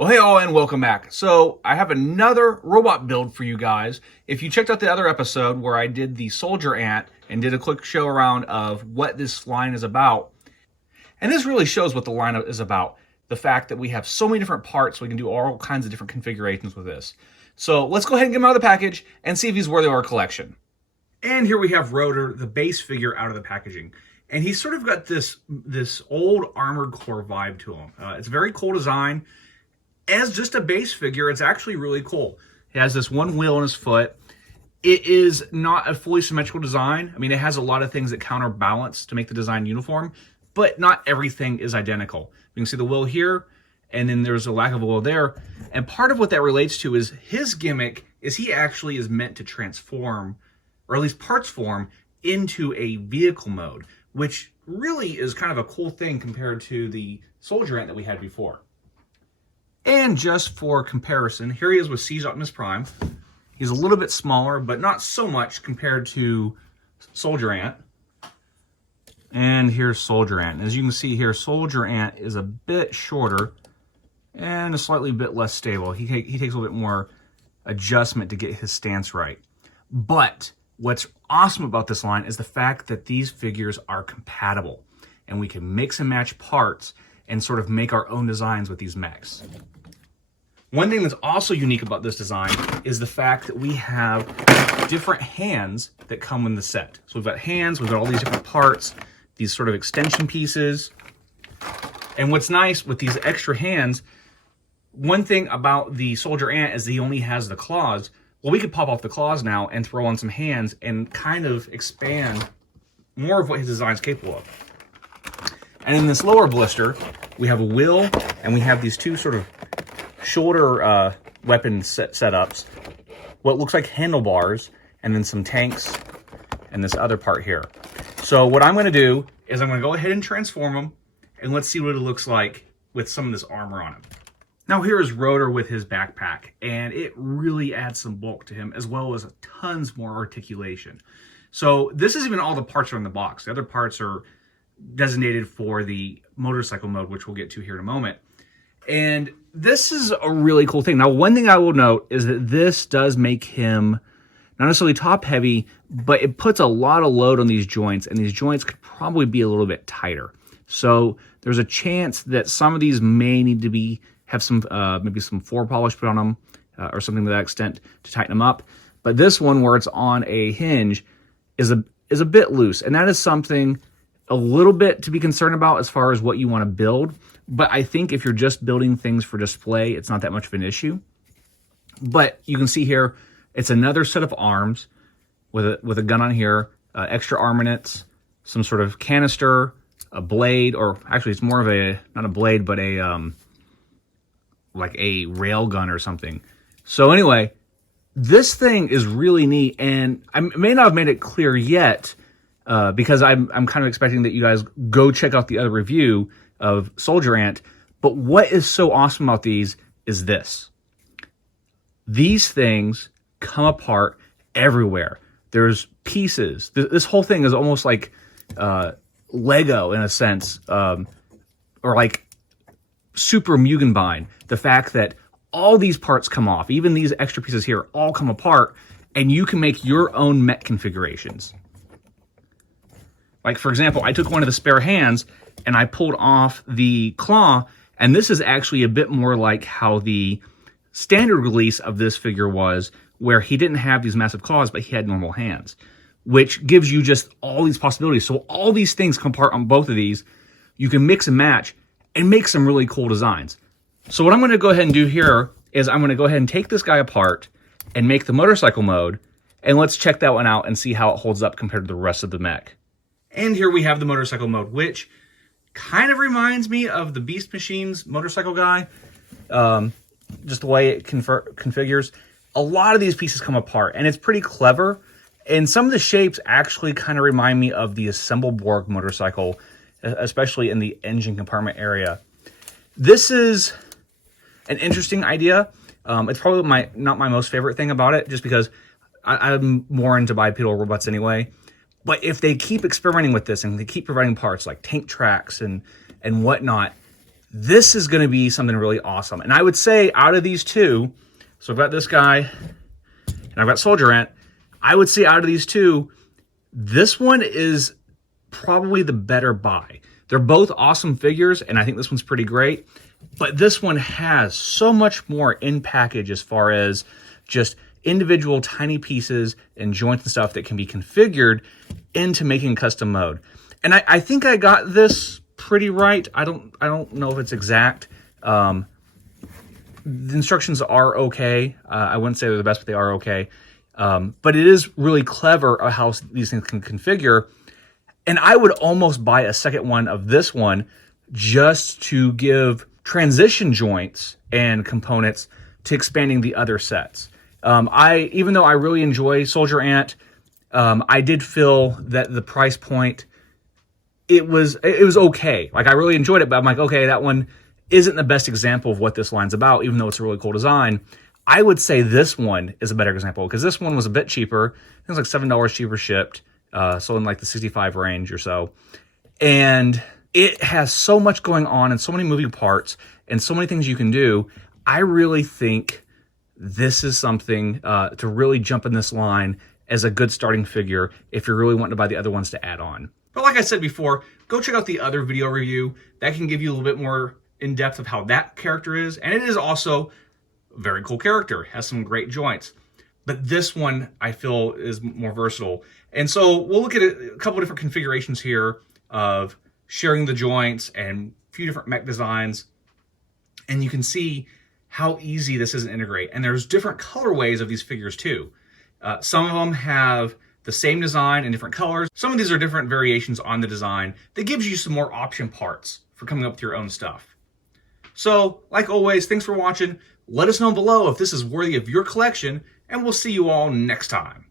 Well, hey all, and welcome back. So I have another robot build for you guys. If you checked out the other episode where I did the soldier ant and did a quick show around of what this line is about, and this really shows what the line is about, the fact that we have so many different parts, we can do all kinds of different configurations with this. So let's go ahead and get him out of the package and see if he's worthy of our collection. And here we have Rotor, the base figure, out of the packaging. And he's sort of got this old armored core vibe to him. It's a very cool design. As just a base figure, it's actually really cool. It has this one wheel on his foot. It is not a fully symmetrical design. I mean, it has a lot of things that counterbalance to make the design uniform, but not everything is identical. You can see the wheel here, and then there's a lack of a wheel there. And part of what that relates to is his gimmick is he actually is meant to transform, or at least parts form, into a vehicle mode, which really is kind of a cool thing compared to the soldier ant that we had before. And just for comparison, here he is with Siege Optimus Prime. He's a little bit smaller, but not so much compared to Soldier Ant. And here's Soldier Ant. As you can see here, Soldier Ant is a bit shorter and a slightly bit less stable. He takes a little bit more adjustment to get his stance right. But what's awesome about this line is the fact that these figures are compatible, and we can mix and match parts and sort of make our own designs with these mechs. One thing that's also unique about this design is the fact that we have different hands that come in the set. So we've got hands, we've got all these different parts, these sort of extension pieces. And what's nice with these extra hands, one thing about the Soldier Ant is that he only has the claws. Well, we could pop off the claws now and throw on some hands and kind of expand more of what his design is capable of. And in this lower blister, we have a wheel, and we have these two sort of shoulder weapon setups, what looks like handlebars, and then some tanks, and this other part here. So what I'm going to do is I'm going to go ahead and transform him, and let's see what it looks like with some of this armor on him. Now here is Rotor with his backpack, and it really adds some bulk to him, as well as tons more articulation. So this is even all the parts are in the box. The other parts are designated for the motorcycle mode, which we'll get to here in a moment. And this is a really cool thing. Now, one thing I will note is that this does make him not necessarily top heavy, but it puts a lot of load on these joints, and these joints could probably be a little bit tighter. So there's a chance that some of these may need to have some maybe some floor polish put on them or something to that extent to tighten them up. But this one, where it's on a hinge, is a bit loose, and that is something a little bit to be concerned about as far as what you want to build. But I think if you're just building things for display, it's not that much of an issue. But you can see here, it's another set of arms with a gun on here, extra armaments, some sort of canister, a blade, or actually it's more of not a blade, but like a rail gun or something. So anyway, this thing is really neat, and I may not have made it clear yet, because I'm kind of expecting that you guys go check out the other review of Soldier Ant. But what is so awesome about these is this. These things come apart everywhere. There's pieces. This whole thing is almost like Lego in a sense, or like Super Mugenbein. The fact that all these parts come off, even these extra pieces here, all come apart, and you can make your own mech configurations. Like, for example, I took one of the spare hands and I pulled off the claw, and this is actually a bit more like how the standard release of this figure was, where he didn't have these massive claws, but he had normal hands, which gives you just all these possibilities. So all these things come apart on both of these. You can mix and match and make some really cool designs. So what I'm going to go ahead and do here is I'm going to go ahead and take this guy apart and make the motorcycle mode, and let's check that one out and see how it holds up compared to the rest of the mech. And here we have the motorcycle mode, which kind of reminds me of the Beast Machine's motorcycle guy. Just the way it configures. A lot of these pieces come apart, and it's pretty clever. And some of the shapes actually kind of remind me of the Assembleborg motorcycle, especially in the engine compartment area. This is an interesting idea. It's probably not my most favorite thing about it, just because I'm more into bipedal robots anyway. But if they keep experimenting with this and they keep providing parts like tank tracks and whatnot, this is going to be something really awesome. And I would say out of these two, so I've got this guy and I've got Soldier Ant, I would say out of these two, this one is probably the better buy. They're both awesome figures, and I think this one's pretty great. But this one has so much more in package as far as just individual tiny pieces and joints and stuff that can be configured into making custom mode. And I think I got this pretty right. I don't know if it's exact. The instructions are okay. I wouldn't say they're the best, but they are okay. But it is really clever how these things can configure. And I would almost buy a second one of this one just to give transition joints and components to expanding the other sets. Even though I really enjoy Soldier Ant, I did feel that the price point, it was okay. Like, I really enjoyed it, but I'm like, okay, that one isn't the best example of what this line's about, even though it's a really cool design. I would say this one is a better example, because this one was a bit cheaper. It was like $7 cheaper shipped, so in like the 65 range or so. And it has so much going on and so many moving parts and so many things you can do. I really think this is something to really jump in this line as a good starting figure if you're really wanting to buy the other ones to add on. But like I said before, go check out the other video review. That can give you a little bit more in depth of how that character is. And it is also a very cool character. Has some great joints. But this one, I feel, is more versatile. And so we'll look at a couple different configurations here of sharing the joints and a few different mech designs. And you can see how easy this is to integrate. And there's different colorways of these figures too. Some of them have the same design in different colors. Some of these are different variations on the design that gives you some more option parts for coming up with your own stuff. So, like always, thanks for watching. Let us know below if this is worthy of your collection, and we'll see you all next time.